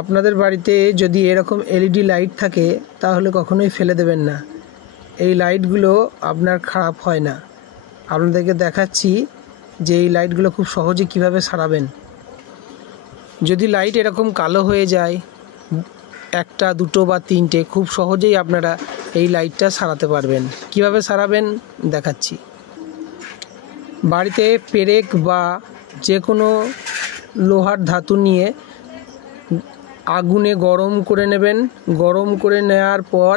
আপনাদের বাড়িতে যদি এরকম এলইডি লাইট থাকে তাহলে কখনোই ফেলে দেবেন না। এই লাইটগুলো আপনার খারাপ হয় না। আপনাদেরকে দেখাচ্ছি যে এই লাইটগুলো খুব সহজে কিভাবে সারাবেন। যদি লাইট এরকম কালো হয়ে যায়, একটা দুটো বা তিনটে, খুব সহজেই আপনারা এই লাইটটা সারাতে পারবেন। কিভাবে সারাবেন দেখাচ্ছি। বাড়িতে পেরেক বা যে কোনো লোহার ধাতু নিয়ে আগুনে গরম করে নেবেন। গরম করে নেওয়ার পর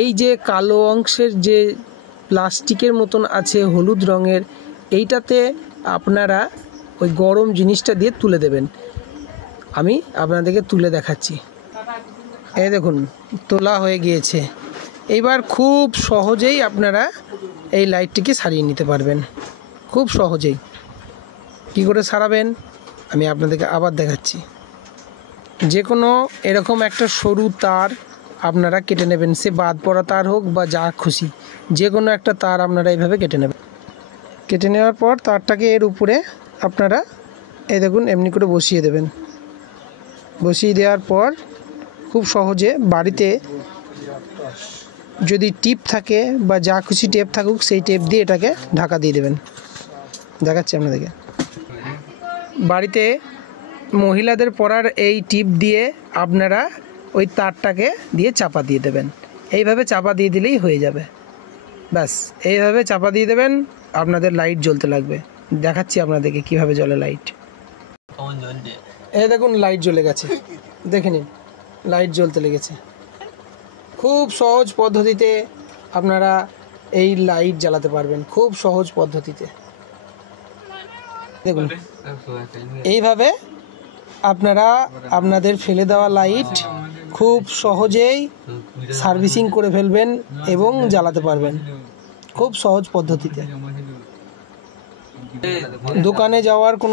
এই যে কালো অংশের যে প্লাস্টিকের মতন আছে হলুদ রঙের, এইটাতে আপনারা ওই গরম জিনিসটা দিয়ে তুলে দেবেন। আমি আপনাদেরকে তুলে দেখাচ্ছি। এই দেখুন, তোলা হয়ে গিয়েছে। এইবার খুব সহজেই আপনারা এই লাইটটিকে সারিয়ে নিতে পারবেন, খুব সহজেই। কি করে সারাবেন আমি আপনাদেরকে আবার দেখাচ্ছি। যে কোনো এরকম একটা সরু তার আপনারা কেটে নেবেন, সে বাদ পড়া তার হোক বা যা খুশি, যে কোনো একটা তার আপনারা এইভাবে কেটে নেবেন। কেটে নেওয়ার পর তারটাকে এর উপরে আপনারা এই দেখুন এমনি করে বসিয়ে দেবেন। বসিয়ে দেওয়ার পর খুব সহজে বাড়িতে যদি টিপ থাকে বা যা খুশি টেপ থাকুক, সেই টেপ দিয়ে এটাকে ঢাকা দিয়ে দেবেন। দেখাচ্ছি আপনাদেরকে। বাড়িতে মহিলাদের পরার এই টিপ দিয়ে আপনারা ওই তারটাকে দিয়ে চাপা দিয়ে দেবেন। এইভাবে চাপা দিয়ে দিলেই হয়ে যাবে। ব্যাস, এইভাবে চাপা দিয়ে দেবেন, আপনাদের লাইট জ্বলতে লাগবে। দেখাচ্ছি আপনাদেরকে কিভাবে জ্বলে লাইট। এই দেখুন লাইট জ্বলে গেছে, দেখে নিন লাইট জ্বলতে লেগেছে। খুব সহজ পদ্ধতিতে আপনারা এই লাইট জ্বালাতে পারবেন, খুব সহজ পদ্ধতিতে। দেখুন এইভাবে আপনারা আপনাদের ফেলে দেওয়া লাইট খুব সহজেই সার্ভিসিং করে ফেলবেন এবং জ্বালাতে পারবেন, খুব সহজ পদ্ধতিতে। দোকানে যাওয়ার কোনো